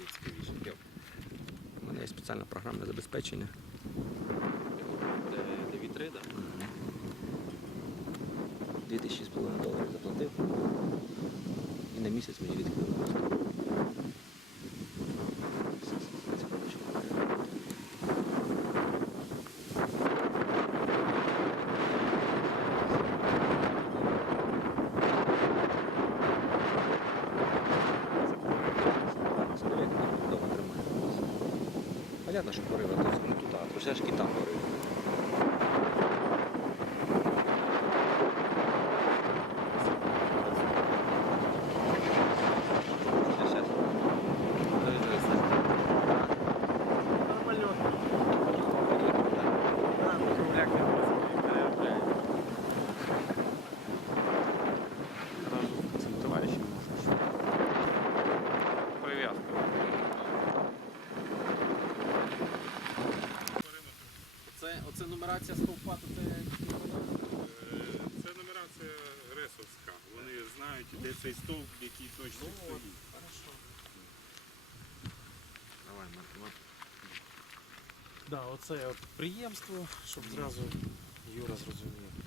найкраще і цікавіше. У мене є спеціальне програмне забезпечення. Де вітри, так? 2000,5 доларів заплатив. І на місяць мені відкрили просто. Понятно, що порив, а тут не туди, а то все ж кита порив. Оце нумерація стовпа, то це... Це нумерація ресовська. Вони знають, де цей стовп, який точно стоїть. Хорошо. Давай, математику. Да, оце от приємство, щоб зразу Юра зрозумів.